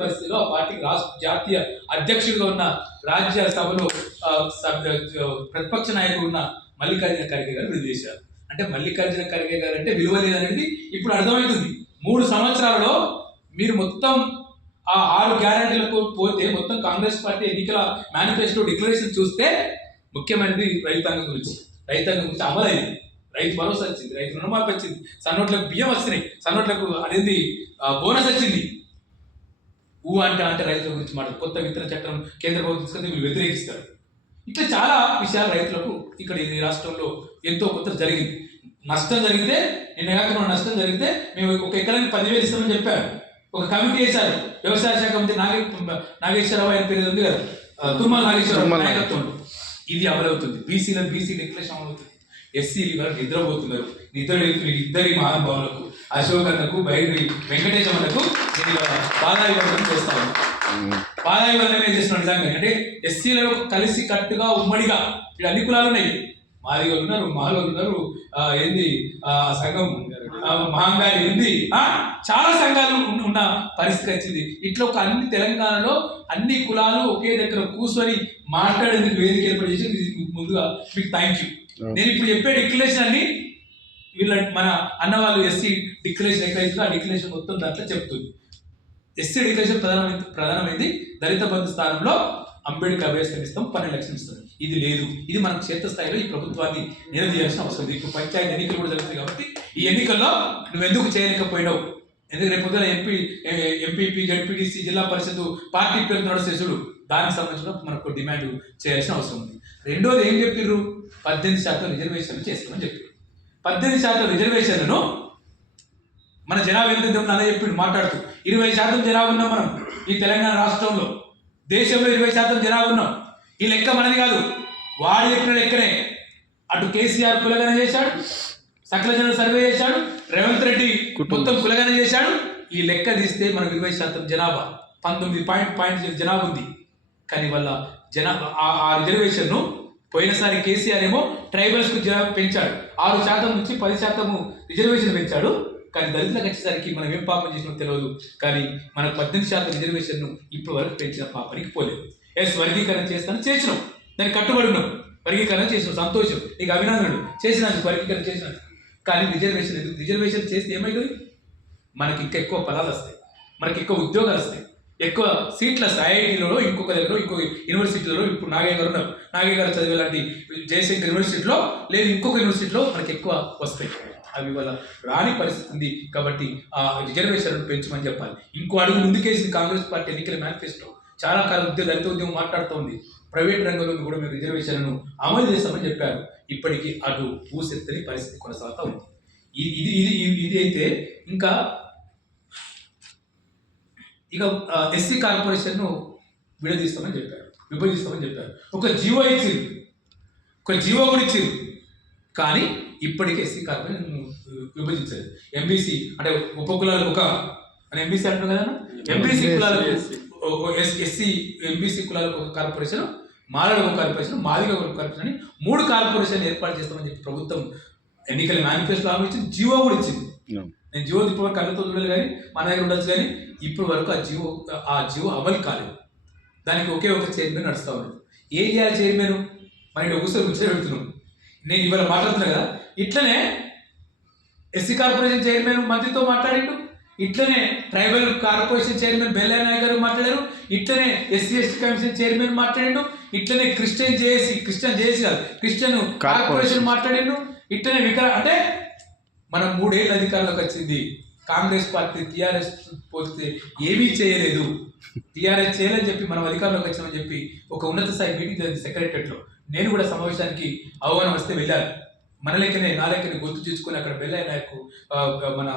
పరిస్థితిలో ఆ పార్టీకి జాతీయ అధ్యక్షుడిగా ఉన్న రాజ్యసభలో ప్రతిపక్ష నాయకుడు ఉన్న మల్లికార్జున ఖర్గే గారు విడుదల చేశారు. అంటే మల్లికార్జున ఖర్గే గారు అంటే విలువ లేదనేది ఇప్పుడు అర్థమవుతుంది. 3 సంవత్సరాలలో మీరు మొత్తం ఆ 6 గ్యారెంటీలకు పోతే మొత్తం కాంగ్రెస్ పార్టీ ఎన్నికల మేనిఫెస్టో డిక్లరేషన్ చూస్తే ముఖ్యమైనది రైతాంగం గురించి అమలైంది. రైతు భరోసా వచ్చింది, రైతు రుణమాఫీ వచ్చింది, సన్నోట్లకు బియ్యం వస్తున్నాయి, సన్నోట్లకు అనేది బోనస్ వచ్చింది. అంటే రైతుల గురించి మాట కొత్త విత్తన చట్టం కేంద్ర ప్రభుత్వం తీసుకొని వీళ్ళు వ్యతిరేకిస్తారు. ఇట్లా చాలా విషయాలు రైతులకు ఇక్కడ ఈ రాష్ట్రంలో ఎంతో కొత్త జరిగింది. నష్టం జరిగితే నష్టం జరిగితే మేము ఒక ఎకరానికి 10,000 ఇస్తామని చెప్పారు. ఒక కమిటీ వేశారు. వ్యవసాయ శాఖ మంత్రి నాగేశ్వరరావు ఆయన పేరు ఉంది కదా, తుమ్మల నాగేశ్వరరావు నాయకత్వంలో ఇది అమలవుతుంది. BC declaration అమలవుతుంది. ఎస్సీలు గారు నిద్రపోతున్నారు. ఇద్దరి మహానుభావులకు అశోకన్నకు బైరి వెంకటేశ్వరకు నేను పాదాభివందనం చేస్తాను. పాదాభివందనమే చేస్తున్నాను నిజంగా. అంటే ఎస్సీలలో కలిసి కట్టుగా ఉమ్మడిగా ఇక్కడ అన్ని కులాలు ఉన్నాయి. మాదిగలు ఉన్నారు, మాలలు ఉన్నారు, ఏంది సంఘం మహంగారి ఉంది, చాలా సంఘాలు ఉన్న పరిస్థితి వచ్చింది. ఇట్లా ఒక అన్ని తెలంగాణలో అన్ని కులాలు ఒకే దగ్గర కూర్చొని మాట్లాడేందుకు వేదిక ఏర్పాటు చేసి ముందుగా మీకు థ్యాంక్ యూ. నేను ఇప్పుడు చెప్పే డిక్లరేషన్ అన్ని వీళ్ళ మన అన్న వాళ్ళు ఎస్సీ డిక్లరేషన్ ఎక్కడైతే ఆ డిక్లరేషన్ మొత్తం దాంట్లో చెప్తుంది. ఎస్సీ డిక్లరేషన్ ప్రధానమైంది దళిత బంధు స్థానంలో అంబేద్కర్ అభ్యర్థం ఇస్తాం, 12 లక్షలు ఇస్తాం. ఇది లేదు. ఇది మనం క్షేత్రస్థాయిలో ఈ ప్రభుత్వాన్ని నిలదీయాల్సిన అవసరం ఉంది. ఇప్పుడు పంచాయతీ ఎన్నికలు కూడా జరుగుతాయి కాబట్టి ఈ ఎన్నికల్లో నువ్వు ఎందుకు చేయలేకపోయినావు? ఎందుకంటే రేపు పొద్దున ఎంపీపీ జడ్పీటీసీ జిల్లా పరిషత్ పార్టీ పేరు నడుస్తేసుడు దానికి సంబంధించిన మనకు డిమాండ్ చేయాల్సిన అవసరం ఉంది. రెండోది ఏం చెప్పిర్రు? 18% రిజర్వేషన్లు చేస్తామని చెప్పారు. 18% రిజర్వేషన్లను మన జనాభా ఎంత అదే చెప్పి మాట్లాడుతూ 20% జనాభా ఉన్నాం మనం ఈ తెలంగాణ రాష్ట్రంలో. దేశంలో 20% జనాభా ఉన్నాం. ఈ లెక్క మనది కాదు, వాడు చెప్పిన లెక్కనే. అటు కేసీఆర్ కులగన చేశాడు, సకల జన సర్వే చేశాడు, రేవంత్ రెడ్డి మొత్తం కులగన చేశాడు. ఈ లెక్క తీస్తే మనకు 20% జనాభా 19 జనాభా ఉంది. కానీ వాళ్ళ ఆ రిజర్వేషన్ను పోయినసారి కేసీఆర్ ఏమో ట్రైబల్స్కు పెంచాడు, 6% నుంచి 10% రిజర్వేషన్ పెంచాడు. కానీ దళితులకు వచ్చేసరికి మనం ఏం పాపం చేసినా తెలియదు. కానీ మనకు 18% రిజర్వేషన్ను ఇప్పటి వరకు పెంచిన పాపానికి పోలేదు. వర్గీకరణ చేసినాం, దానికి కట్టుబడి ఉన్నాం. వర్గీకరణ చేసినాం, సంతోషం, నీకు అభినందనలు చేసినాను, వర్గీకరణ చేసినాను. కానీ రిజర్వేషన్ చేస్తే ఏమవుతుంది? మనకి ఇంకా ఎక్కువ ఫలాలు వస్తాయి, మనకి ఎక్కువ ఉద్యోగాలు వస్తాయి, ఎక్కువ సీట్ల ఐఐటీలలో, ఇంకొక దగ్గర ఇంకొక యూనివర్సిటీలలో. ఇప్పుడు నాగయ్య గారు చదివే లాంటి జయశంకర్ యూనివర్సిటీలో లేదు ఇంకొక యూనివర్సిటీలో మనకి ఎక్కువ వస్తాయి. అవి వల్ల రాని పరిస్థితి ఉంది. కాబట్టి ఆ రిజర్వేషన్లను పెంచమని చెప్పాలి. ఇంకో అడుగు ముందుకేసింది కాంగ్రెస్ పార్టీ ఎన్నికల మేనిఫెస్టో. చాలా కాలం దళిత ఉద్యమం మాట్లాడుతోంది. ప్రైవేట్ రంగంలో కూడా మీరు రిజర్వేషన్లను అమలు చేస్తామని చెప్పారు. ఇప్పటికీ అటు ఊసెత్తని పరిస్థితి కొనసాగుతూ ఉంది. ఇది అయితే ఇక ఎస్సీ కార్పొరేషన్ను విభజిస్తామని చెప్పారు. ఒక జీవో కూడా ఇచ్చింది. కానీ ఇప్పటికే ఎస్సీ కార్పొరేషన్ విభజించలేదు. ఎంబీసీ అంటే ఉపకులాలకు అని ఎంబీసీ అంటున్నాం కదా, ఎంబీసీ కులాలకు ఎంబీసీ కులాలకు ఒక కార్పొరేషన్, మాలలకు ఒక కార్పొరేషన్, మాదిగ ఒక కార్పొరేషన్ అని 3 కార్పొరేషన్ ఏర్పాటు చేస్తామని చెప్పి ప్రభుత్వం ఎన్నికల మేనిఫెస్టో హామీ ఇచ్చింది. జీవో కూడా ఇచ్చింది. నేను జీవో ఇప్పటి వరకు కళ్ళతో చూడాలి కానీ మన దగ్గర ఉండొచ్చు, కానీ ఇప్పటి వరకు ఆ జీవో అమలు కాలేదు. దానికి ఒకే ఒక చైర్మన్ నడుస్తూ ఉన్నాడు. ఏం చేయాలి చైర్మన్? మన ఒకసారి కూర్చోబెడుతున్నాం. నేను ఇవాళ మాట్లాడుతున్నా కదా, ఇట్లనే ఎస్సీ కార్పొరేషన్ చైర్మన్ మంత్రితో మాట్లాడిండు, ఇట్లనే tribal corporation chairman Bellaiah Naik గారు మాట్లాడారు, ఇట్లనే ఎస్సీ ఎస్టీ కమిషన్ చైర్మన్ మాట్లాడిండు, ఇట్లనే క్రిస్టియన్ కార్పొరేషన్ మాట్లాడిండు, ఇట్లనే అంటే మనం 3 ఏళ్ళ అధికారంలోకి వచ్చింది కాంగ్రెస్ పార్టీ. టీఆర్ఎస్ పోతే ఏమీ చేయలేదు. టీఆర్ఎస్ చేయాలని చెప్పి మనం అధికారంలోకి వచ్చామని చెప్పి ఒక ఉన్నత స్థాయి మీటింగ్ జరిగింది సెక్రటరియట్లో. నేను కూడా సమావేశానికి ఆహ్వానం వస్తే వెళ్ళాను. నా లెక్కనే గుర్తు చేసుకుని అక్కడ బెల్లయ్య నాయక్, మన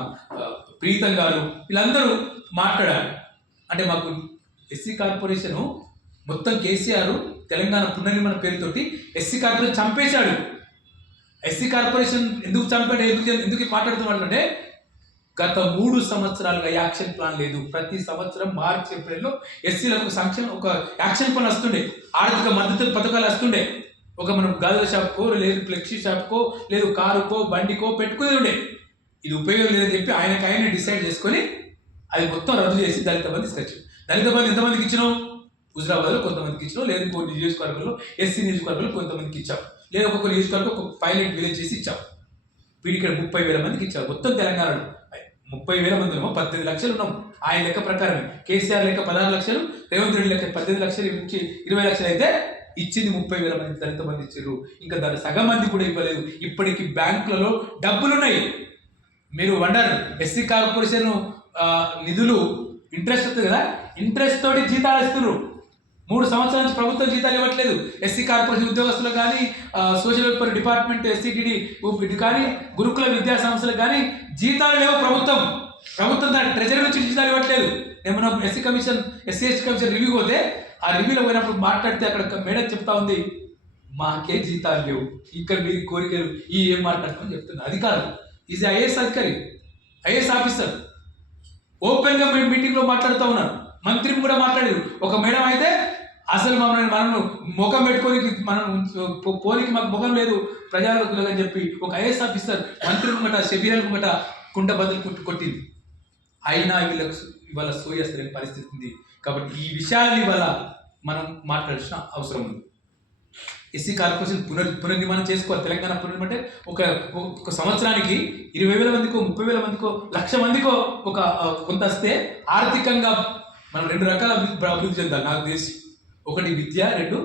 ప్రీతం గారు, వీళ్ళందరూ మాట్లాడారు. అంటే మాకు ఎస్సీ కార్పొరేషను మొత్తం కేసీఆర్ తెలంగాణ పునర్నిర్మాణ పేరుతోటి ఎస్సీ కార్పొరేషన్ చంపేశాడు. ఎస్సీ కార్పొరేషన్ ఎందుకు చంపాడు, ఎందుకు మాట్లాడుతున్నాడంటే గత 3 సంవత్సరాలుగా యాక్షన్ ప్లాన్ లేదు. ప్రతి సంవత్సరం మార్చి ఏప్రిల్లో ఎస్సీలకు ఒక యాక్షన్ ప్లాన్ వస్తుండే, ఆర్థిక మద్దతు పథకాలు వస్తుండే. ఒక మనం గాజుల షాప్కో లేదు ఫ్లెక్సీ షాప్కో లేదు కారుకో బండికో పెట్టుకునేది ఉండే. ఇది ఉపయోగం లేదని చెప్పి ఆయన డిసైడ్ చేసుకొని అది మొత్తం రద్దు చేసి దళిత బంధు తీసుకొచ్చారు. దళిత బంధు ఎంతమందికి ఇచ్చినావు? హుజరాబాద్లో కొంతమందికి ఇచ్చినావు, లేదు కొన్ని నియోజకవర్గంలో ఎస్సీ నియోజకవర్గంలో కొంతమందికి ఇచ్చావు, లేదా ఒక్కొక్క నియోజకవర్గం ఒక పైలట్ విలేజ్ చేసి ఇచ్చావు. వీడి ఇక్కడ 30,000 మందికి ఇచ్చావు మొత్తం తెలంగాణలో. 30,000 మంది ఉన్నాము, 18 లక్షలు ఉన్నాం. ఆయన లెక్క ప్రకారమే కేసీఆర్ లెక్క 16 లక్షలు, రేవంత్ రెడ్డి లెక్క 18 లక్షలు నుంచి 20 లక్షలు అయితే ఇచ్చింది 30,000 మంది దళిత మంది ఇచ్చారు. ఇంకా దాని సగం మంది కూడా ఇవ్వలేదు. ఇప్పటికి బ్యాంకులలో డబ్బులున్నాయి. మీరు వండర్ ఎస్సీ కార్పొరేషన్ నిధులు ఇంట్రెస్ట్ వస్తుంది కదా, ఇంట్రెస్ట్ తోటి జీతాలు ఇస్తున్నారు. 3 సంవత్సరాల నుంచి ప్రభుత్వం జీతాలు ఇవ్వట్లేదు. ఎస్సీ కార్పొరేషన్ ఉద్యోగస్తులు కానీ, సోషల్ వెల్ఫేర్ డిపార్ట్మెంట్ ఎస్సీటీడీ కానీ, గురుకుల విద్యా సంస్థలకు కానీ జీతాలు లేవు. ప్రభుత్వం దాని ట్రెజరీ నుంచి జీతాలు ఇవ్వట్లేదు. ఏమన్నా ఎస్సీ కమిషన్ రివ్యూ పోతే ఆ రివ్యూలో పోయినప్పుడు మాట్లాడితే అక్కడ మేడం చెప్తా ఉంది, మాకే జీతాలు లేవు, ఇక్కడ మీరు కోరికలు ఏం మాట్లాడుతామని చెప్తున్నారు. అధికారులు ఈజ్ ఐఏఎస్ అధికారి, ఐఏఎస్ ఆఫీసర్ ఓపెన్గా మేము మీటింగ్లో మాట్లాడుతూ ఉన్నారు. మంత్రిని కూడా మాట్లాడారు. ఒక మేడం అయితే అసలు మనను ముఖం పెట్టుకొని మనం పోలికి మాకు ముఖం లేదు ప్రజలకు అని చెప్పి ఒక ఐఏఎస్ ఆఫీసర్ మంత్రి ముంగట షబీరల్ ముంగట కుంట బదులు కొట్టింది. అయినా వీళ్ళకు ఇవాళ సోయస్తలేని పరిస్థితి ఉంది. కాబట్టి ఈ విషయాన్ని ఇవాళ మనం మాట్లాడాల్సిన అవసరం ఉంది. ఎస్సీ కార్పొరేషన్ పునర్నిర్మాణం చేసుకోవాలి. తెలంగాణ పునర్నిర్మాణం అంటే ఒక సంవత్సరానికి 20,000 మందికో 30,000 మందికో 1,00,000 మందికో ఒక కొంత వస్తే ఆర్థికంగా మనం 2 రకాల అభివృద్ధి చెందాలి నాకు తెలిసి. ఒకటి విద్య, 2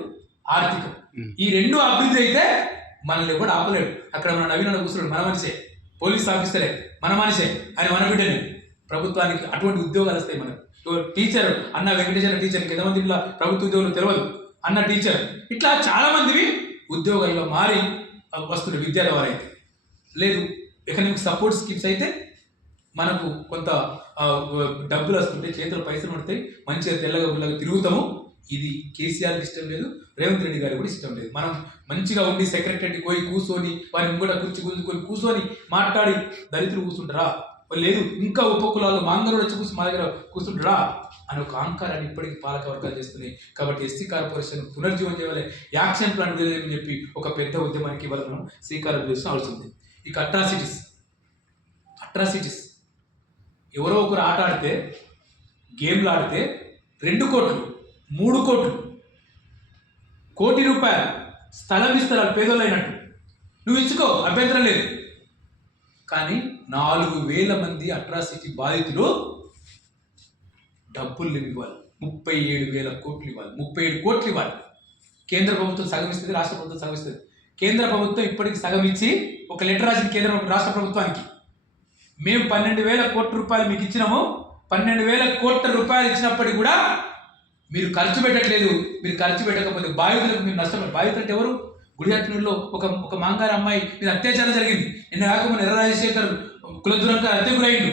ఆర్థికం. ఈ 2 అభివృద్ధి అయితే మనల్ని కూడా ఆపలేడు. అక్కడ మన నవీన కూర్చున్నాడు, మన మనిషే, పోలీస్ ఆఫీసరే మన మనిషే, ఆయన మన బిడ్డనే. ప్రభుత్వానికి అటువంటి ఉద్యోగాలు వస్తాయి. మనకు టీచర్ అన్న వెంకటేశ్వర టీచర్, ఎంతమంది ఇలా ప్రభుత్వ ఉద్యోగులు తెలియదు అన్న టీచర్, ఇట్లా చాలా మందివి ఉద్యోగాల్లో మారి వస్తున్నాయి. విద్యా ద్వారా అయితే లేదు, ఎకనామిక్ సపోర్ట్ స్కీమ్స్ అయితే మనకు కొంత డబ్బులు వస్తుంటే చేతులు పైసలు పడతాయి, మంచిగా తెల్లగా గుల్లగా తిరుగుతాము. ఇది కేసీఆర్కి ఇష్టం లేదు, రేవంత్ రెడ్డి గారికి కూడా ఇష్టం లేదు. మనం మంచిగా ఉండి సెక్రటరీకి పోయి కూర్చొని వారిని కూడా కుర్చీ గుంజుకొని కూర్చొని మాట్లాడి దళితులు కూర్చుంటారా, లేదు ఇంకా ఉపకులాలు మాంగళూరు వచ్చి కూర్చొని మా దగ్గర కూర్చుంటారా అని ఒక అహంకారాన్ని ఇప్పటికీ పాలక వర్గాలు చేస్తున్నాయి. కాబట్టి ఎస్సీ కార్పొరేషన్ పునర్జీవనం చేయాలి, యాక్షన్ ప్లాన్ అని చెప్పి ఒక పెద్ద ఉద్యమానికి ఇవాళ మనం శ్రీకారం చేసిన అవసరం ఉంది. ఇక అట్రాసిటీస్ ఎవరో ఒకరు ఆట ఆడితే, గేమ్లు ఆడితే 2 కోట్లు 3 కోట్లు కోటి రూపాయలు స్థలం ఇస్తారు పేదోళ్ళు అయినట్టు. నువ్వు ఇచ్చుకో, అభ్యంతరం లేదు. కానీ 4,000 మంది అట్రాసిటీ బాధితులు డబ్బులు ఇవ్వాలి. 37,000 కోట్లు ఇవ్వాలి, 37 కోట్లు ఇవ్వాలి. కేంద్ర ప్రభుత్వం సగం ఇస్తుంది, రాష్ట్ర ప్రభుత్వం సగం ఇస్తుంది. కేంద్ర ప్రభుత్వం ఇప్పటికి సగం ఇచ్చి ఒక లెటర్ రాసింది రాష్ట్ర ప్రభుత్వానికి, మేము 12,000 కోట్ల రూపాయలు మీకు ఇచ్చినాము, 12,000 కోట్ల రూపాయలు ఇచ్చినప్పటికీ కూడా మీరు ఖర్చు పెట్టట్లేదు. మీరు ఖర్చు పెట్టకపోతే బాధితులకు మీరు నష్టపడి, బాధితులు అంటే ఎవరు? గుడిహట్నూరులో ఒక మాంగారు అమ్మాయి మీద అత్యాచారం జరిగింది. నిన్న కాకుండా ఎర్ర రాజశేఖర్ కులదురంగా హత్య గురైండు,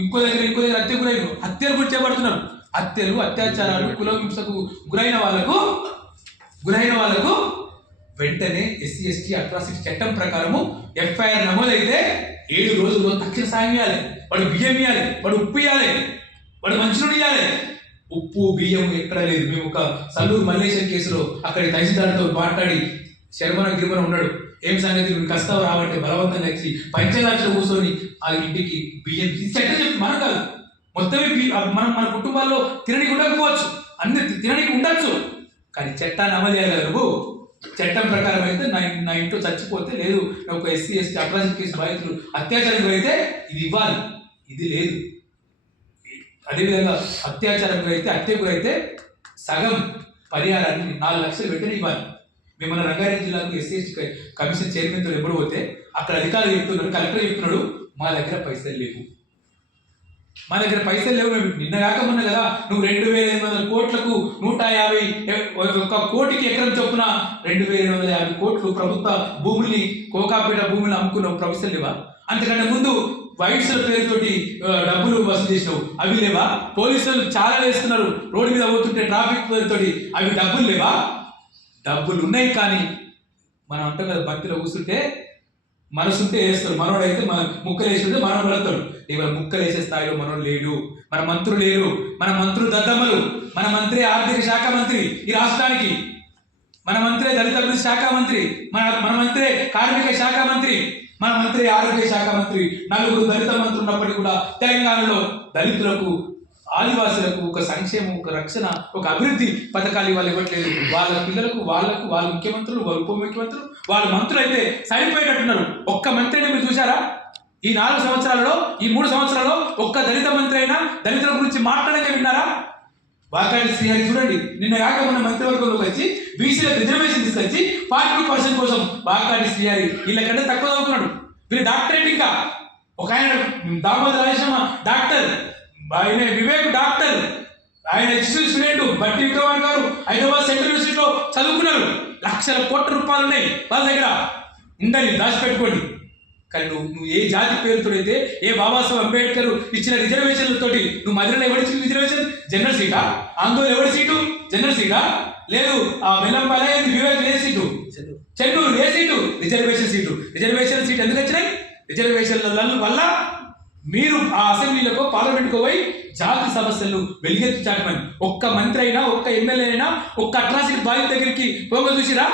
ఇంకో దగ్గర హత్య గురైండు. హత్యలు కూడా చేపడుతున్నారు. హత్యలు, అత్యాచారాలు, కుల హింసకు గురైన వాళ్ళకు వెంటనే ఎస్సీ ఎస్టీ అట్రాసిటీ చట్టం ప్రకారము ఎఫ్ఐఆర్ నమోదైతే 7 రోజుల్లో తక్షణ సాయం ఇవ్వాలి. వాడు బియ్యం ఇవ్వాలి, వాడు ఉప్పు ఇవ్వాలి, వాడు మంచినీళ్ళు ఇవ్వాలి. ఉప్పు బియ్యం ఎక్కడ లేదు. మేము ఒక సల్లూరు మల్లేశ్వరం కేసులో అక్కడి తహసీల్దార్తో మాట్లాడి, శర్మన గిరిమన ఉన్నాడు, ఏం సంగతి మీరు కష్టం రావంటే బలవంతంగా ఇచ్చి పంచదాక్షలు కూర్చొని ఆ ఇంటికి బియ్యం చట్టం చెప్పి మనం కాదు, మొత్తమే మన కుటుంబాల్లో తినడానికి ఉండకపోవచ్చు, అన్ని తినడానికి ఉండొచ్చు, కానీ చట్టాన్ని అమలు చేయాలి కదా నువ్వు. చట్టం ప్రకారం అయితే నా ఇంట్లో చచ్చిపోతే, లేదు ఒక ఎస్సీ ఎస్టీ అట్రాసిటీ కేసు బాధితులు అత్యాచారం అయితే ఇది ఇవ్వాలి, ఇది లేదు. అదేవిధంగా అత్యాచారం గురైతే, హత్య గురైతే సగం పరిహారాన్ని 4 లక్షలు వెంటనే ఇవ్వాలి. మేము మన రంగారెడ్డి జిల్లాకు ఎస్సీ ఎస్టీ కమిషన్ చైర్మన్తో ఎప్పుడు పోతే అక్కడ అధికారులు చెప్తున్నాడు, కలెక్టర్ చెప్తున్నాడు, మా దగ్గర పైసలు లేవు. మేము నిన్న కాకమున్న కదా నువ్వు 2,800 కోట్లకు 150 కోటికి ఎకరం చొప్పున 2,850 కోట్లు ప్రభుత్వ భూముల్ని, కోకాపేట భూములు అమ్ముకున్నావు, పైసలు లేవా? అంతకంటే ముందు వైట్స్ పేరుతోటి డబ్బులు వసూలు చేసినావు, అవి లేవా? పోలీసులు చాలా వేస్తున్నారు, రోడ్డు మీద పోతుంటే ట్రాఫిక్ పేరుతోటి, అవి డబ్బులు లేవా? డబ్బులు ఉన్నాయి, కానీ మనం అంటాం కదా భక్తిలో కూర్చుంటే మనసుంటే వేస్తారు, మనోడు అయితే ముక్కలు వేసుకుంటే మనోడు పడతాడు. ఇవాళ ముక్కలు వేసే స్థాయిలో మనోడు లేడు, మన మంత్రులు లేరు, మన మంత్రులు దద్దమ్మలు. మన మంత్రి ఆర్థిక శాఖ మంత్రి ఈ రాష్ట్రానికి, మన మంత్రి దళిత అభివృద్ధి శాఖ మంత్రి, మన మంత్రి కార్మిక శాఖ మంత్రి, మన మంత్రి ఆరోగ్య శాఖ మంత్రి. 4 దళిత మంత్రులు ఉన్నప్పటికీ కూడా తెలంగాణలో దళితులకు ఆదివాసులకు ఒక సంక్షేమం, ఒక రక్షణ, ఒక అభివృద్ధి పథకాలు ఇవాళ ఇవ్వట్లేదు. వాళ్ళ పిల్లలకు వాళ్ళ ముఖ్యమంత్రులు, వాళ్ళ ఉప ముఖ్యమంత్రులు, వాళ్ళ మంత్రులు అయితే సరిపోయేటట్టున్నారు. ఒక్క మంత్రి అయినా మీరు చూసారా? ఈ 4 సంవత్సరాలలో, ఈ 3 సంవత్సరాలలో ఒక్క దళిత మంత్రి అయినా దళితుల గురించి మాట్లాడక విన్నారా? వాకాటి శ్రీహరి చూడండి, నిన్న కాక మన మంత్రివర్గంలోకి వచ్చి బీసీలకు రిజర్వేషన్ తీసుకొచ్చి 40% కోసం వాకాటి శ్రీహరి వీళ్ళకంటే తక్కువ చదువుకున్నాడు. వీళ్ళు డాక్టరేట్, ఇంకా ఒక ఆయన దామోదర రాజేశ్వర డాక్టర్, ఆయన వివేక్ డాక్టర్, ఆయన ఎక్స్క్యూజ్ స్టూడెంట్ బట్టి విక్రమార్ గారు హైదరాబాద్ సెంట్రల్ యూనివర్సిటీలో చదువుకున్నారు. లక్షల కోట్ల రూపాయలు ఉన్నాయి వాళ్ళ దగ్గర, ఉందని దాచిపెట్టుకోండి. కానీ నువ్వు ఏ జాతి పేరుతోడైతే, ఏ బాబాసాహెబ్ అంబేద్కర్ ఇచ్చిన రిజర్వేషన్లతోటి నువ్వు మధురలో ఎవరిచ్చిన రిజర్వేషన్? జనరల్ సీటా? ఆందోళన ఎవరి సీటు? జనరల్ సీటా? లేదు, ఆ వెల్లంపల్లి వివేక్ ఏ సీటు? చెన్నూరు ఏ seat? Reservation seat. Reservation seat ఎందుకు వచ్చినాయి? రిజర్వేషన్ల వల్ల మీరు ఆ అసెంబ్లీలకు, పార్లమెంట్కు పోయి జాతి సమస్యలు వెలుగెత్తి చాటమని ఒక్క మంత్రి అయినా, ఒక్క ఎమ్మెల్యే అయినా, ఒక్క అట్రాసిటీ బాధ్యత దగ్గరికి పోగ చూసిరా?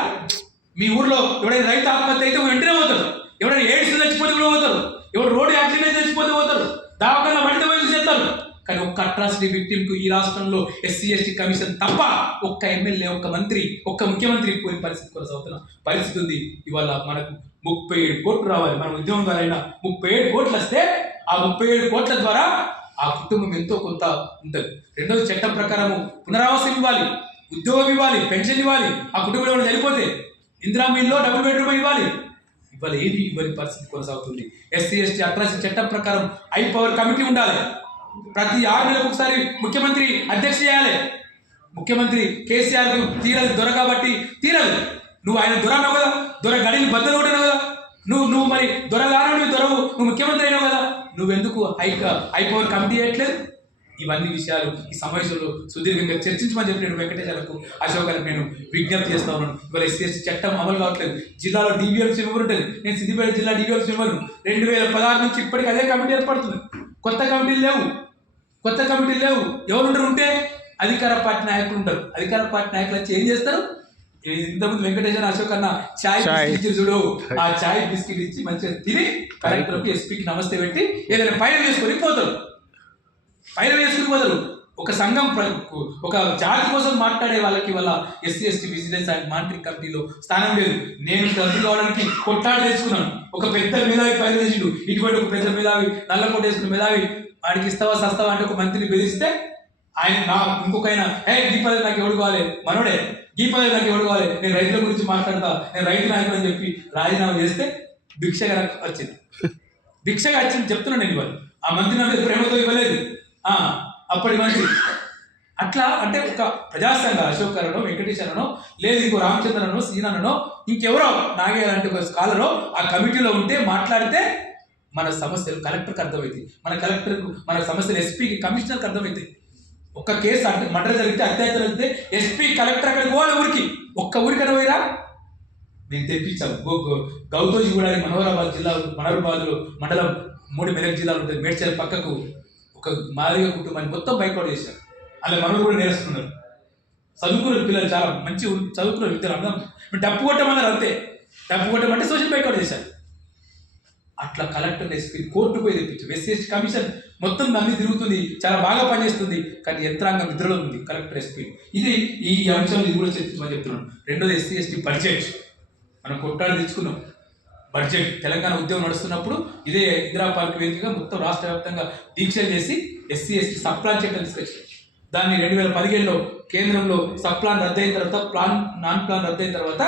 మీ ఊర్లో ఎవడైనా రైతు ఆత్మహత్య అయితే వెంటనే పోతారు, ఎవరైనా ఎయిడ్స్ చచ్చిపోతే కూడా పోతారు, ఎవరు రోడ్డు యాక్సిడెంట్ చచ్చిపోతే పోతారు, దావకన్నా వెంట పోయి చేస్తారు. కానీ ఒక్క అట్రాసిటీ విక్టిమ్కు ఈ రాష్ట్రంలో SC/ST కమిషన్ తప్ప ఒక్క ఎమ్మెల్యే, ఒక్క మంత్రి, ఒక్క ముఖ్యమంత్రి పోయిన పరిస్థితి కొనసాగుతున్న పరిస్థితి ఉంది. ఇవాళ మనకు 37 కోట్లు రావాలి. మన ఉద్యమం ద్వారా అయినా 37 కోట్లు వస్తే ఆ 37 కోట్ల ద్వారా ఆ కుటుంబం ఎంతో కొంత ఉంటుంది. రెండోది, చట్టం ప్రకారము పునరావాసం ఇవ్వాలి, ఉద్యోగం ఇవ్వాలి, పెన్షన్ ఇవ్వాలి. ఆ కుటుంబంలో ఎవరు చనిపోతే ఇందిరా మిల్లో డబుల్ బెడ్రూమ్ ఇవ్వాలి. ఇవాళ ఏది ఇవ్వని పరిస్థితి కొనసాగుతుంది. SC/ST అట్రాసిటీ చట్టం ప్రకారం హై పవర్ కమిటీ ఉండాలి. ప్రతి 6 నెలలకు ఒకసారి ముఖ్యమంత్రి అధ్యక్ష చేయాలి. ముఖ్యమంత్రి కేసీఆర్ తీరదు, దొర కాబట్టి తీరదు. నువ్వు ఆయన దొర అన్నావు కదా, దొర గడిని బద్దలు కొట్టినావు కదా, నువ్వు మరి దొరగాను, నువ్వు ముఖ్యమంత్రి అయినావు కదా, నువ్వెందుకు హై పవర్ కమిటీ చేయట్లేదు? ఇవన్నీ విషయాలు ఈ సమావేశంలో సుదీర్ఘంగా చర్చించమని చెప్పి నేను వెంకటేశ్వరకు, అశోక్ గారికి నేను విజ్ఞప్తి చేస్తా ఉన్నాను. ఇవాళ SC/ST చట్టం అమలు కావట్లేదు. జిల్లాలో DVMC మెంబర్ ఉంటుంది. నేను సిద్దిపేట జిల్లా DVMC మెంబర్ను. 2016 నుంచి ఇప్పటికీ అదే కమిటీ ఏర్పడుతుంది. కొత్త కమిటీలు లేవు. ఎవరు ఉంటే అధికార పార్టీ నాయకులు ఉంటారు. అధికార పార్టీ నాయకులు వచ్చి ఏం చేస్తారు? ఇంతకుముందు వెంకటేశ్వర, అశోక్ అన్న చాయ్ బిస్కెట్ చూడు, ఆ చాయ్ బిస్కెట్ ఇచ్చి మంచిగా తిని కలెక్టర్కి, SPకి నమస్తే పెట్టి ఏదైనా పైన వేసుకొని పోతారు. ఒక సంఘం, ఒక జాతి కోసం మాట్లాడే వాళ్ళకి వాళ్ళ SC/ST విజిలెన్స్ అండ్ మానిటరింగ్ కమిటీలో స్థానం లేదు. నేను రద్దు కావడానికి కొట్లాడి తెచ్చుకున్నాను. ఒక పెద్ద మేధావి పైన వేసిండు, ఇటువంటి ఒక పెద్ద మేధావి, నల్లకోట వేసుకున్న మేధావి, వాడికి ఇస్తావా సస్తావా అంటే ఒక మంత్రిని బెదిరిస్తే ఆయన ఇంకొక ఆయన, ఈ పదవి నాకు ఎవడు కావాలి, మనోడే, ఈ పదవి నాకు ఎవడు కావాలి, నేను రైతుల గురించి మాట్లాడతా, నేను రైతు నాయకుడు అని చెప్పి రాజీనామా చేస్తే భిక్షగా వచ్చింది చెప్తున్నాను నేను. ఇవ్వాలి ఆ మంత్రి నాకు ప్రేమతో ఇవ్వలేదు అప్పటి మంత్రి. అట్లా అంటే ఒక ప్రజాసంఘ అశోక్ గారనో, వెంకటేశ్వరనో, లేదు ఇంకో రామచంద్రనో, సీననో, ఇంకెవరో నాగే అలాంటి ఒక స్కాలరో ఆ కమిటీలో ఉంటే మాట్లాడితే మన సమస్యలు కలెక్టర్కి అర్థమవుతాయి, మన కలెక్టర్కు మన సమస్యలు SPకి, కమిషనర్కి అర్థమవుతాయి. ఒక్క కేసు అంటే మర్డర్ జరిగితే, అత్యాచారం జరిగితే SP, కలెక్టర్ అక్కడికి పోవాలి. ఒక్క ఊరికైనా పోయిరా? మేము తెప్పించాం. గౌతోజీ కూడా మనోహరాబాద్ మండలం 3 మెదక్ జిల్లాలు ఉంటుంది. మేడ్చల్ పక్కకు ఒక మాదిగ కుటుంబాన్ని మొత్తం బైకౌట్ చేశారు. అలా మనోళ్ళు కూడా నేర్చుకున్నారు. చదువుకున్న పిల్లలు, చాలా మంచి చదువుకున్న విద్యలు అందరం డప్పు కొట్టమన్నారు అంతే. డప్పు కొట్టమంటే సోషల్ బైకౌట్ చేశారు. అట్లా కలెక్టర్, SP, కోర్టు పోయి తెప్పించాం. SC/ST కమిషన్ మొత్తం అన్ని తిరుగుతుంది, చాలా బాగా పనిచేస్తుంది. కానీ యంత్రాంగం నిద్రలో ఉంది కలెక్టర్, SP. ఈ అంశం ఇది కూడా చర్చించమని చెప్తున్నాను. రెండోది SC/ST బడ్జెట్. మనం కొట్టాడు తెచ్చుకున్నాం బడ్జెట్. తెలంగాణ ఉద్యమం నడుస్తున్నప్పుడు ఇదే ఇందిరా పార్క్ వేదికగా మొత్తం రాష్ట్ర వ్యాప్తంగా దీక్షలు చేసి SC/ST సప్లాన్ చట్టం తీసుకొచ్చారు. దాన్ని 2017లో కేంద్రంలో సప్లాన్ రద్దయిన తర్వాత, నాన్ ప్లాన్ రద్దయిన తర్వాత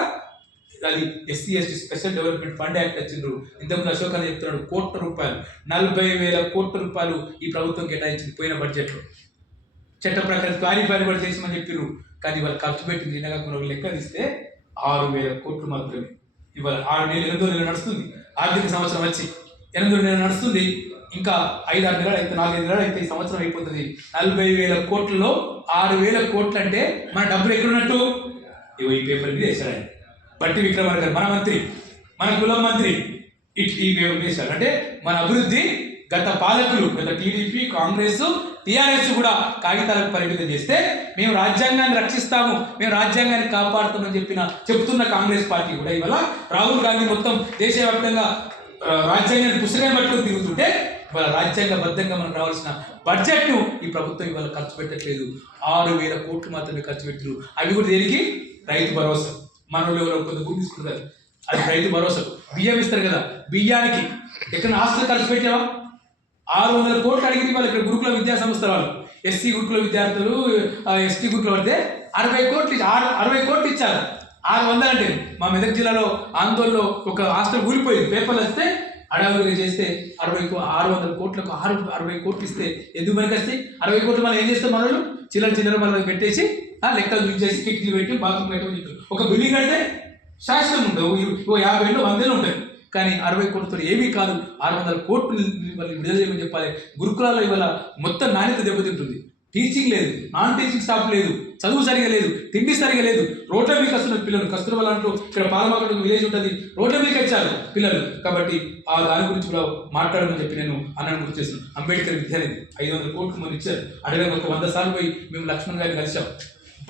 అది SC/ST special development fund act వచ్చిండ్రు. ఇంతకుముందు అశోక్ అని చెప్తున్నాడు, ₹1,00,00,000 40,000 కోట్ల రూపాయలు ఈ ప్రభుత్వం కేటాయించింది పోయిన బడ్జెట్లో. చట్ట ప్రకారం క్వాలిఫైడ్ కూడా చేసామని చెప్పారు. కానీ వాళ్ళు ఖర్చు పెట్టింది నిన్నగా లెక్క తీస్తే 6,000 కోట్లు మాత్రమే. ఇవాళ 8 నెలలు నడుస్తుంది. ఆర్థిక సంవత్సరం వచ్చి 8 నెలలు నడుస్తుంది. ఇంకా 5-6 నెలలు అయితే, 4-5 నెలలు అయితే ఈ సంవత్సరం అయిపోతుంది. 40,000 కోట్లలో 6,000 కోట్లు అంటే మన డబ్బులు ఎక్కడున్నట్టు? ఈ పేపర్ మీద వేశాడు ఆయన, బట్టి విక్రమార్ గారు, మన మంత్రి, మన కులం మంత్రి. ఈ పేపర్ వేశాడు. అంటే మన అభివృద్ధి గత పాలకులు, గత TDP, కాంగ్రెస్, TRS కూడా కాగితాలకు పరిమితం చేస్తే, మేము రాజ్యాంగాన్ని రక్షిస్తాము, మేము రాజ్యాంగాన్ని కాపాడుతామని చెప్తున్న కాంగ్రెస్ పార్టీ కూడా ఇవాళ రాహుల్ గాంధీ మొత్తం దేశవ్యాప్తంగా రాజ్యాంగాన్ని పుస్తకాన్ని పట్టుకొని తిరుగుతుంటే ఇవాళ రాజ్యాంగబద్ధంగా మనకు రావాల్సిన బడ్జెట్ను ఈ ప్రభుత్వం ఇవాళ ఖర్చు పెట్టట్లేదు. 6,000 కోట్లు మాత్రమే ఖర్చు పెట్టారు. అవి కూడా దేనికి? రైతు భరోసా. మనలో ఎవరో కొంత భూమి తీసుకుంటారు, అది రైతు భరోసా. బియ్యం ఇస్తారు కదా, బియ్యానికి ఎక్కడ ఆస్తులు ఖర్చు పెట్టావా? 600 కోట్లు అడిగింది వాళ్ళు ఇక్కడ గురుకుల విద్యా సంస్థల వాళ్ళు. ఎస్సీ గురుకుల విద్యార్థులు, ఎస్టీ గురుకులు పడితే 60 కోట్లు ఇచ్చారు. 600 అంటే మా మెదక్ జిల్లాలో ఆందోళనలో ఒక హాస్టల్ కూలిపోయింది. పేపర్లు వస్తే అడవులుగా చేస్తే 600 కోట్లకు 60 కోట్లు ఇస్తే ఎందుకు మనకి వస్తాయి? 60 కోట్లు మనం ఏం చేస్తాం? మనలు చిల్లర మనం పెట్టేసి లెక్కలు చూసేసి కిటికీలు పెట్టి బాత్రూమ్ పెట్టి ఒక బిల్డింగ్ అంటే శాశ్వతం ఉంటుంది, 50 ఏళ్ళు 100 ఏళ్ళు ఉంటుంది. కానీ 60 కోట్లతో ఏమీ కాదు. 600 కోట్లు విడుదల చేయమని చెప్పాలి. గురుకులాల్లో ఇవాళ మొత్తం నాణ్యత దెబ్బతింటుంది. టీచింగ్ లేదు, నాన్ టీచింగ్ స్టాఫ్ లేదు, చదువు సరిగా లేదు, తిండి సరిగా లేదు. రోడ్ల మీకు వస్తున్నారు పిల్లలు. కస్తూర్బా లాంటి ఇక్కడ పాలమాకడ విలేజ్ ఉంటుంది, రోడ్ల మీకు వచ్చారు పిల్లలు. కాబట్టి ఆ దాని గురించి కూడా మాట్లాడమని చెప్పి నేను అన్నను గుర్తు చేస్తున్నాను. అంబేద్కర్ విద్యానిధి 500 కోట్లు మనం ఇచ్చారు. అడగడానికి ఒక 100 సార్లు పోయి మేము లక్ష్మణ్ గారిని కలిసాం,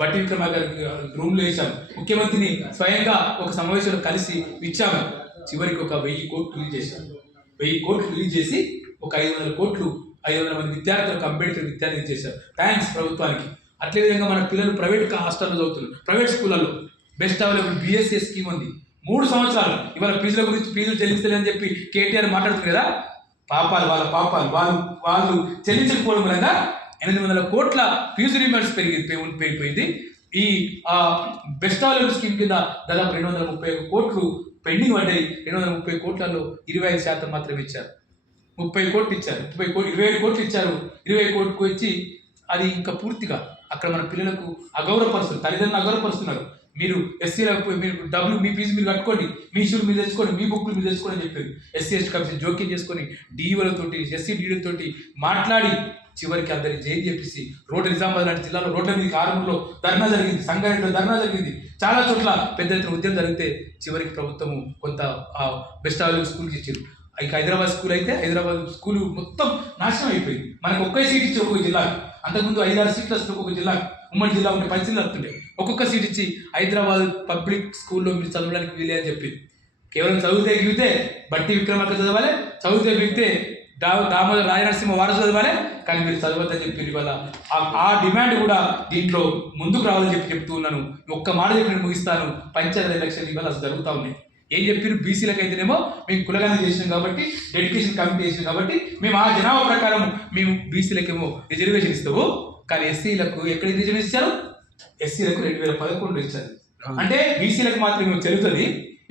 బట్టి విక్రమార్క గారికి రూమ్లో వేసాం, ముఖ్యమంత్రిని స్వయంగా ఒక సమావేశంలో కలిసి ఇచ్చాము. చివరికి ఒక 1000 కోట్లు రిలీజ్ చేశాం. 1000 కోట్లు రిలీజ్ చేసి ఒక 500 కోట్లు 500 మంది విద్యార్థులకు అంబేద్కర్ విద్యార్థి చేశారు. థ్యాంక్స్ ప్రభుత్వానికి. అట్లే విధంగా మన పిల్లలు ప్రైవేట్ హాస్టల్లో చదువుతున్నారు, ప్రైవేట్ స్కూళ్ళల్లో బెస్ట్ అవైలబుల్ BSc స్కీమ్ ఉంది. 3 సంవత్సరాలు ఇవాళ ఫీజుల గురించి ఫీజులు చెల్లిస్తలేదని చెప్పి కేటీఆర్ మాట్లాడుతుంది కదా. వాళ్ళ పాపాలు వాళ్ళు చెల్లించకపోవడం వల్ల 800 కోట్ల ఫీజు రీయింబర్స్ పెరిగిపోయింది. ఈ బెస్ట్ అవైలబుల్ స్కీమ్ కింద దాదాపు 231 కోట్లు పెండింగ్ పడ్డాయి. 230 కోట్లలో 25% మాత్రమే ఇచ్చారు. 30 కోట్లు ఇచ్చారు, 27 కోట్లు ఇచ్చారు. 20 కోట్లకు ఇచ్చి అది ఇంకా పూర్తిగా అక్కడ మన పిల్లలకు అగౌరవపరుస్తున్నారు, తల్లిదండ్రులు అగౌరవపరుస్తున్నారు. మీరు ఎస్సీలకు మీరు డబ్బులు మీ ఫీజు మీరు కట్టుకోండి, మీ ఇష్యూలు మీరు తెచ్చుకోండి, మీ బుక్లు మీరు తెచ్చుకోండి అని చెప్పారు. SC ST కమిషన్ జోక్యం చేసుకొని DOలతోటి SC DOలతోటి మాట్లాడి చివరికి అందరి జైలు చెప్పేసి నిజామాబాద్ లాంటి జిల్లాలో రోడ్ల మీద ఆరుమూరులో ధర్నా జరిగింది, సంగారెడ్డిలో ధర్నా జరిగింది, చాలా చోట్ల పెద్ద ఎత్తున ఉద్యమం జరిగితే చివరికి ప్రభుత్వము కొంత బెస్ట్ అవైలబుల్ స్కూల్కి ఇచ్చారు. ఇక హైదరాబాద్ స్కూల్ అయితే హైదరాబాద్ స్కూల్ మొత్తం నాశనం అయిపోయింది. మనకు ఒక్క సీట్ ఇచ్చి ఒక్కొక్క జిల్లాకు, అంతకుముందు 5-6 సీట్లు వస్తుంది ఒక్కొక్క జిల్లాకు. ఉమ్మడి జిల్లా ఉంటే 10 సీట్లు వస్తుండే. ఒక్కొక్క సీట్ ఇచ్చి హైదరాబాద్ పబ్లిక్ స్కూల్లో మీరు చదవడానికి వీలే అని చెప్పి కేవలం చదివితే ఎగిరితే బట్టి విక్రమార్క చదవాలి, చదివితే ఎగిరితే దామోదర్ రాజనరసింహ వారసు చదవాలి, కానీ మీరు చదవద్దని చెప్పి ఇవాళ ఆ డిమాండ్ కూడా దీంట్లో ముందుకు రావాలని చెప్తూ ఉన్నాను. ఒక్క మాట చెప్పి నేను ముగిస్తాను. పంచాయతీ ఎలక్షన్ ఇవాళ జరుగుతూ ఉన్నాయి. ఏం చెప్పారు? బీసీలకు అయితేనేమో మేము కులగానే చేసినాం కాబట్టి, డెడికేషన్ కమిటీ చేసినాం కాబట్టి మేము ఆ జనాభా ప్రకారం మేము బీసీలకేమో రిజర్వేషన్ ఇస్తాము, కానీ ఎస్సీలకు ఎక్కడ రిజర్వేషన్ ఇచ్చారు? ఎస్సీలకు 2011 ఇచ్చారు. అంటే బీసీలకు మాత్రం చెల్లుతుంది,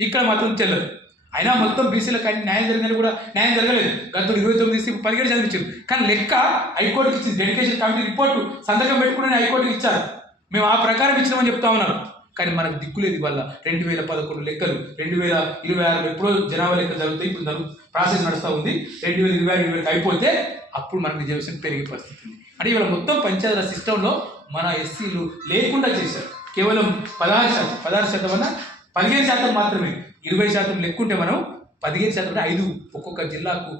ఇక్కడ మాత్రం చెల్లదు. అయినా మొత్తం బీసీలకు న్యాయం జరిగిందని కూడా న్యాయం జరగలేదు. గత 29 17 చదివించారు. కానీ లెక్క హైకోర్టుకి ఇచ్చింది. డెడికేషన్ కమిటీ రిపోర్టు సంతకం పెట్టుకుని హైకోర్టుకి ఇచ్చారు. మేము ఆ ప్రకారం ఇచ్చినామని చెప్తా ఉన్నారు. కానీ మనకు దిక్కులేదు. వల్ల 2011 లెక్కలు 2026 ఎప్పుడో జనాభా లెక్క జరుగుతాయి. ఇప్పుడు ప్రాసెస్ నడుస్తూ ఉంది. 2026 అయిపోతే అప్పుడు మనకు రిజర్వేషన్ పెరిగే పరిస్థితి ఉంది. అంటే ఇవాళ మొత్తం పంచాయతీరాజ్ సిస్టంలో మన ఎస్సీలు లేకుండా చేశారు. కేవలం 16% అన్న 15% మాత్రమే. 20% లెక్కుంటే మనం 15% అంటే 5 ఒక్కొక్క జిల్లాకు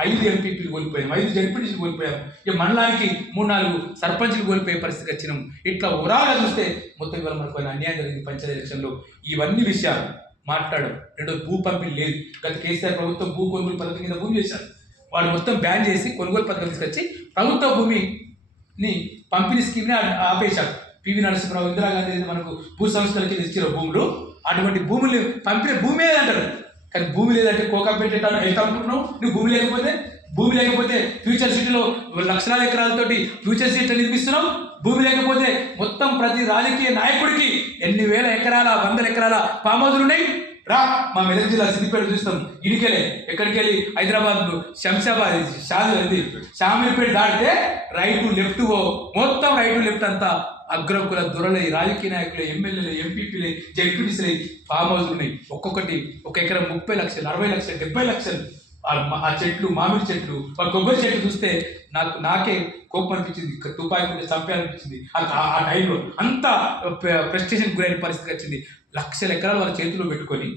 5 ఎంపీపీలు కోల్పోయాం, 5 జడ్పీటీసీలు కోల్పోయాం. ఇక మండలానికి 3-4 సర్పంచ్లు కోల్పోయే పరిస్థితికి వచ్చినాం. ఇట్లా ఓవరాల్గా చూస్తే మొత్తం ఇవాళ మనకు అన్యాయం జరిగింది పంచాయతీ ఎలక్షన్లో. ఇవన్నీ విషయాలు మాట్లాడడం. రెండోది భూ పంపిణీ లేదు. గత కేసీఆర్ ప్రభుత్వం భూ కొనుగోలు పథకం కింద భూమి చేశారు. వాళ్ళు మొత్తం బ్యాన్ చేసి కొనుగోలు పథకం తీసుకొచ్చి ప్రభుత్వ భూమిని పంపిణీ స్కీమ్ని ఆపేశారు. PV నరసింహరావు, ఇందిరాగాంధీ మనకు భూ సంస్థలకి ఇచ్చారు భూములు. అటువంటి భూములు పంపిణీ భూమి లేదంటారు. కానీ భూమి లేదంటే కోకాపేట వెళ్తా అనుకుంటున్నావు. నువ్వు భూమి లేకపోతే ఫ్యూచర్ సిటీలో లక్షలాది ఎకరాలతోటి ఫ్యూచర్ సిటీ నిర్మిస్తున్నావు. భూమి లేకపోతే మొత్తం ప్రతి రాజకీయ నాయకుడికి ఎన్ని వేల ఎకరాల 100 ఎకరాల ఫామ్ హౌస్లు ఉన్నాయి. రా మా మెదక్ జిల్లా సిద్దిపేట చూస్తాం. ఇడికెళ్ళి ఎక్కడికి వెళ్ళి హైదరాబాద్ శంషాబాద్ షామీర్పేట దాటితే రైటు లెఫ్ట్ మొత్తం రైటు లెఫ్ట్ అంతా అగ్రకుల దొరలై రాజకీయ నాయకులు, ఎమ్మెల్యేలు, ఎంపీపీలు, జడ్పీటీసీలు ఫామ్ హౌస్లు ఉన్నాయి. ఒక్కొక్కటి ఒక ఎకరం 30 లక్షలు, 60 లక్షలు, 70 లక్షలు. ఆ చెట్లు, మామిడి చెట్లు, ఆ కొబ్బరి చెట్లు చూస్తే నాకే కోపం అనిపించింది. తుపాయి ఉంటే చంపేయాలనిపించింది. ఆ టైంలో అంత ప్రెస్టేషన్ గురైన పరిస్థితి వచ్చింది. లక్షల ఎకరాలు వాళ్ళ చేతిలో పెట్టుకొని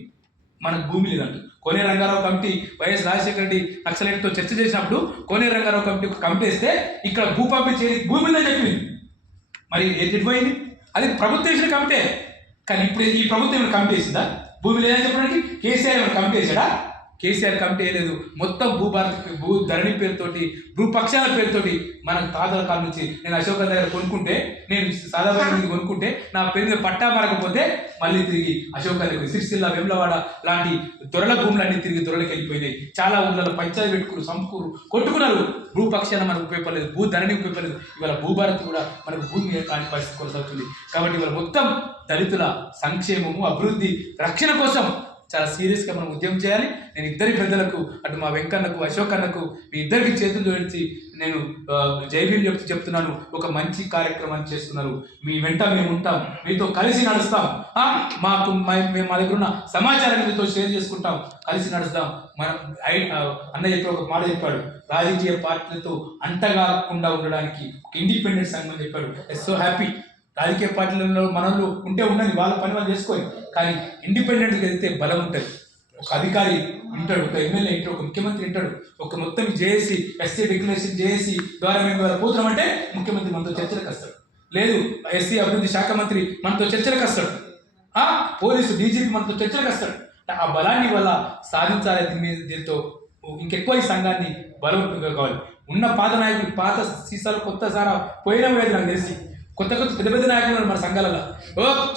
మనకు భూమి లేదంట. కోనే రంగారావు కమిటీ, వైఎస్ రాజశేఖర రెడ్డి నక్సలైట్తో చర్చ చేసినప్పుడు కోనే రంగారావు కమిటీ ఒక కమిటీ వేస్తే ఇక్కడ భూ పంపిణీ చేసి భూమి లేదని చెప్పింది. మరి ఎట్టిపోయింది? అది ప్రభుత్వం వేసిన కమిటీ. కానీ ఇప్పుడు ఈ ప్రభుత్వం ఏమైనా కమిటీ వేసిందా? భూమి లేదని చెప్పడానికి కేసీఆర్ ఏమైనా కమిటీ వేసాడా? కేసీఆర్ కమిటీ వేయలేదు, మొత్తం భూ ధరణి పేరుతోటి భూపక్షాల పేరుతోటి మన తాతల కాలం నుంచి నేను అశోక్ దగ్గర కొనుక్కుంటే, నేను సాదాబాయి నుంచి కొనుక్కుంటే నా పేరు మీద పట్టా మారకపోతే మళ్ళీ తిరిగి అశోక్ దగ్గర సిరిసిల్ల వేములవాడ లాంటి దొరల భూములన్నీ తిరిగి దొరలకు వెళ్ళిపోయినాయి. చాలా ఊళ్ళలో పంచాయతీ పెట్టుకున్నారు, సంపుకురు కొట్టుకున్నారు. భూపక్షాన మనకు ఉపయోగపడలేదు, భూ ధరణి ఉపయోగపడలేదు. ఇవాళ భూభారతి కూడా మనకు భూమి కాని పరిస్థితి కొనసాగుతుంది. కాబట్టి ఇవాళ మొత్తం దళితుల సంక్షేమము, అభివృద్ధి, రక్షణ కోసం చాలా సీరియస్గా మనం ఉద్యమం చేయాలి. నేను ఇద్దరి పెద్దలకు, అటు మా వెంకన్నకు, అశోక్ అన్నకు, మీ ఇద్దరికి చేతులు జోడించి నేను జై భీమ్ చెప్తున్నాను. ఒక మంచి కార్యక్రమాన్ని చేస్తున్నారు, మీ వెంట మేము ఉంటాం, మీతో కలిసి నడుస్తాం. మా దగ్గర ఉన్న సమాచారాన్ని మీతో షేర్ చేసుకుంటాం, కలిసి నడుస్తాం. మనం అన్న చెప్పి ఒక మాట చెప్పాడు, రాజకీయ పార్టీలతో అంటగాకుండా ఉండడానికి ఒక ఇండిపెండెంట్ సంఘం చెప్పాడు. So happy. రాజకీయ పార్టీలలో మనలో ఉంటే ఉన్నది, వాళ్ళ పని వాళ్ళు చేసుకొని, కానీ ఇండిపెండెంట్గా వెళ్తే బలం ఉంటుంది. ఒక అధికారి ఉంటాడు, ఒక ఎమ్మెల్యే ఉంటాడు, ఒక ముఖ్యమంత్రి ఉంటాడు. ఒక మొత్తం జేఏసీ ఎస్సీ డిక్లరేషన్ జేఏసీ ద్వారా మేము పోతున్నామంటే ముఖ్యమంత్రి మనతో చర్చలకు వస్తాడు, లేదు ఎస్సీ అభివృద్ధి శాఖ మంత్రి మనతో చర్చలకు వస్తాడు, పోలీసు డీజీపీ మనతో చర్చలకు వస్తాడు. ఆ బలాన్ని వల్ల సాధించాలి. దీంతో ఇంకెక్కువ ఈ సంఘాన్ని బలవంతంగా కావాలి. ఉన్న పాత నాయకులు పాత సీసాలు కొత్త సారా పోయిన వేది నాకు తెలిసి కొత్త పెద్ద పెద్ద నాయకులు ఉన్నారు మన సంఘాలలో.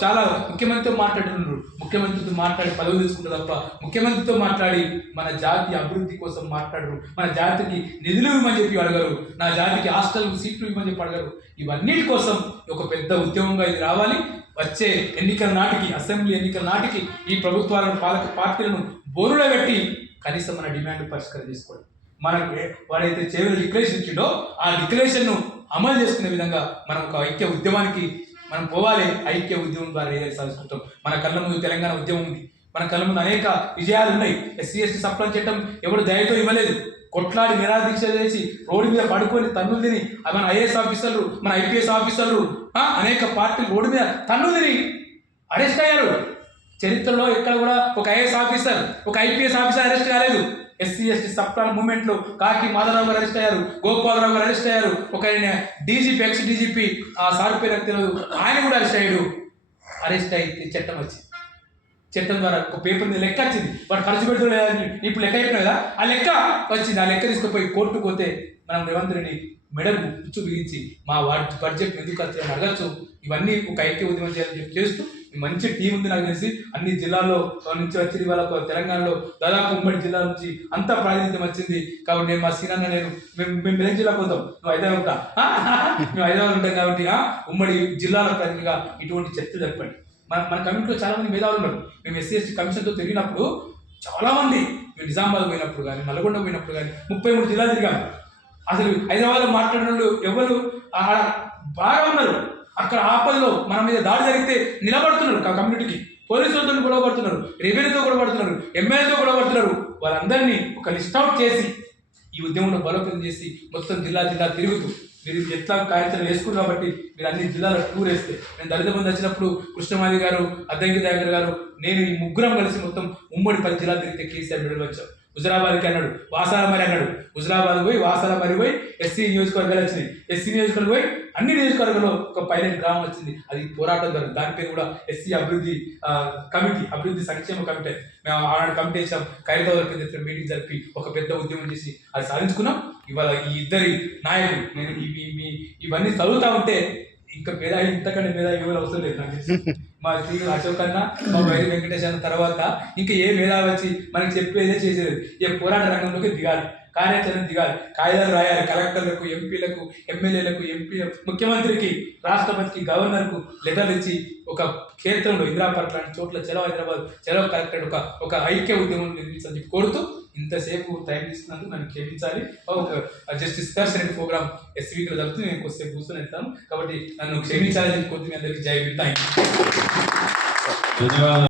చాలా ముఖ్యమంత్రితో మాట్లాడుతున్నారు, ముఖ్యమంత్రితో మాట్లాడి పదవి తీసుకుంటారు తప్ప ముఖ్యమంత్రితో మాట్లాడి మన జాతి అభివృద్ధి కోసం మాట్లాడరు, మన జాతికి నిధులు ఇవ్వమని చెప్పి అడగరు, నా జాతికి హాస్టల్ సీట్లు ఇవ్వమని చెప్పి అడగరు. ఇవన్నిటి కోసం ఒక పెద్ద ఉద్యమంగా ఇది రావాలి. వచ్చే ఎన్నికల నాటికి, అసెంబ్లీ ఎన్నికల నాటికి ఈ ప్రభుత్వాలను, పాలక పార్టీలను బోరులో పెట్టి కనీసం మన డిమాండ్ పరిష్కారం చేసుకోవాలి. మనకు వాడైతే చేవెళ్ళ డిక్లరేషన్ ఇచ్చిండో ఆ డిక్లరేషన్ను అమలు చేసుకునే విధంగా మనం ఒక ఐక్య ఉద్యమానికి మనం పోవాలి. ఐక్య ఉద్యమం ద్వారా ఏదైతే సాధించుకుంటాం. మన కళ్ళ ముందు తెలంగాణ ఉద్యమం ఉంది, మన కళ్ళ ముందు అనేక విజయాలు ఉన్నాయి. ఎస్సీ ఎస్టీ సప్లాన్ చట్టం ఎవరు దయతో ఇవ్వలేదు, కొట్లాడి నిరాదీక్ష చేసి రోడ్డు మీద పడుకొని తన్నులు తిని మన ఐఏఎస్ ఆఫీసర్లు, మన ఐపీఎస్ ఆఫీసర్లు, అనేక పార్టీలు రోడ్డు మీద తన్నులు తిని అరెస్ట్ అయ్యారు. చరిత్రలో ఎక్కడ కూడా ఒక ఐఏఎస్ ఆఫీసర్, ఒక ఐపీఎస్ ఆఫీసర్ అరెస్ట్ కాలేదు. ఎస్సీ ఎస్టీ సప్లాన్ మూవ్మెంట్లో కాకి మాధవరావు గారు అరెస్ట్ అయ్యారు, గోపాలరావు గారు అరెస్ట్ అయ్యారు, ఒక డీజీపీ ఎక్స్ డీజీపీ సార్ పేరు తెలియదు, ఆయన కూడా అరెస్ట్ అయ్యాడు. అరెస్ట్ అయితే చట్టం వచ్చింది, చట్టం ద్వారా ఒక పేపర్ మీద లెక్క వచ్చింది, వాడు ఖర్చు పెడుతుండేదని ఇప్పుడు లెక్క అయిపోయినా కదా, ఆ లెక్క వచ్చింది. ఆ లెక్క తీసుకుపోయి కోర్టుకు పోతే మనం రేవంత్ రెడ్డి మెడకు పుచ్చు బిగించి మా బడ్జెట్ ఎందుకు ఖర్చు అని అడగచ్చు. ఇవన్నీ ఒక ఐక్య ఉద్యమం చేయాలని చేస్తూ మంచి టీం ఉంది నాకు తెలిసి. అన్ని జిల్లాల్లో నుంచి వచ్చింది, వాళ్ళకు తెలంగాణలో దాదాపు ఉమ్మడి జిల్లా నుంచి అంతా ప్రాతినిధ్యం వచ్చింది. కాబట్టి నేను మా సీనన్న మేము మెదక్ జిల్లాకు పోతాం, నువ్వు హైదరాబాద్ ఉంటా, మేము హైదరాబాద్ ఉంటాం. కాబట్టి ఉమ్మడి జిల్లాల ప్రతినిధిగా ఇటువంటి చర్చలు జరపండి. మన కమిటీలో చాలా మంది మేధావులు ఉన్నారు. మేము ఎస్సీ ఎస్టీ కమిషన్తో తిరిగినప్పుడు చాలామంది, మేము నిజామాబాద్ పోయినప్పుడు కానీ, నల్గొండ పోయినప్పుడు కానీ 33 జిల్లాలు తిరిగాము. అసలు హైదరాబాద్లో మాట్లాడిన వాళ్ళు ఎవరు బాగా ఉన్నారు. అక్కడ ఆపదలో మన మీద దాడి జరిగితే నిలబడుతున్నారు, కమ్యూనిటీకి పోలీసులతో గొడవ పడుతున్నారు, రెవెన్యూతో గొడవ పడుతున్నారు, ఎమ్మెల్యేతో గొడవ పడుతున్నారు. వాళ్ళందరినీ ఒక లిస్ట్ అవుట్ చేసి ఈ ఉద్యమంలో బలోపేతం చేసి మొత్తం జిల్లా తిరుగుతూ మీరు ఎట్లా కార్యాచరణ వేసుకున్నారు. కాబట్టి మీరు అన్ని జిల్లాలో టూర్ వేస్తే, నేను దళిత బంధు వచ్చినప్పుడు కృష్ణమాది గారు, అద్దంకి దయాకర్ గారు, నేను ఈ ముగ్గురం కలిసి మొత్తం ఉమ్మడి 10 జిల్లాలు తిరిగితే కేసీఆర్ విడుదల వచ్చాం. హుజరాబాద్కి అన్నాడు, వాసాల మరి అన్నాడు, హుజరాబాద్ పోయి వాసాల మరి పోయి ఎస్సీ నియోజకవర్గాలు వచ్చినాయి. ఎస్సీ నియోజకవర్గం పోయి అన్ని నియోజకవర్గంలో ఒక పైలట్ గ్రామం వచ్చింది. అది పోరాటం ద్వారా దాని పేరు కూడా ఎస్సీ అభివృద్ధి కమిటీ, అభివృద్ధి సంక్షేమ కమిటీ. మేము ఆనాడు కమిటీ చేసాం, ఖైరతాబాద్ పెద్ద మీటింగ్ జరిపి ఒక పెద్ద ఉద్యమం చేసి అది సాధించుకున్నాం. ఇవాళ ఈ ఇద్దరి నాయకులు, నేను ఇవన్నీ చదువుతా ఉంటే ఇంకా ఇంతకంటే ఎవరు అవసరం లేదు నాకు తెలిసి. మా శ్రీ అశోక్ అన్న, మా వైరి వెంకటేష్ అన్న తర్వాత ఇంకా ఏ మేధావి వచ్చి మనకి చెప్పేదే చేసేది. ఇక పోరాట రంగంలోకి దిగాలి, కార్యాచరణ దిగాలి, కాగితాలు రాయాలి. కలెక్టర్లకు, ఎంపీలకు, ఎమ్మెల్యేలకు, ముఖ్యమంత్రికి, రాష్ట్రపతికి, గవర్నర్కు లెటర్లు ఇచ్చి ఒక క్షేత్రంలో ఇందిరాపార్క్ లాంటి చోట్ల చలో హైదరాబాద్, చలో కలెక్టర్ ఒక ఐక్య ఉద్యమం నిర్మించని కోరుతూ ఇంతసేపు టైం తీసుకున్నందుకు నన్ను క్షమించాలి. జస్టిస్ దర్శన్ ప్రోగ్రామ్ ఎస్వీలో జరుగుతుంది, నేను కొద్దిసేపు కూర్చొని వెళ్తాను. కాబట్టి నన్ను క్షమించాలని కొద్ది అందరికీ జై భీమ్. Thank you.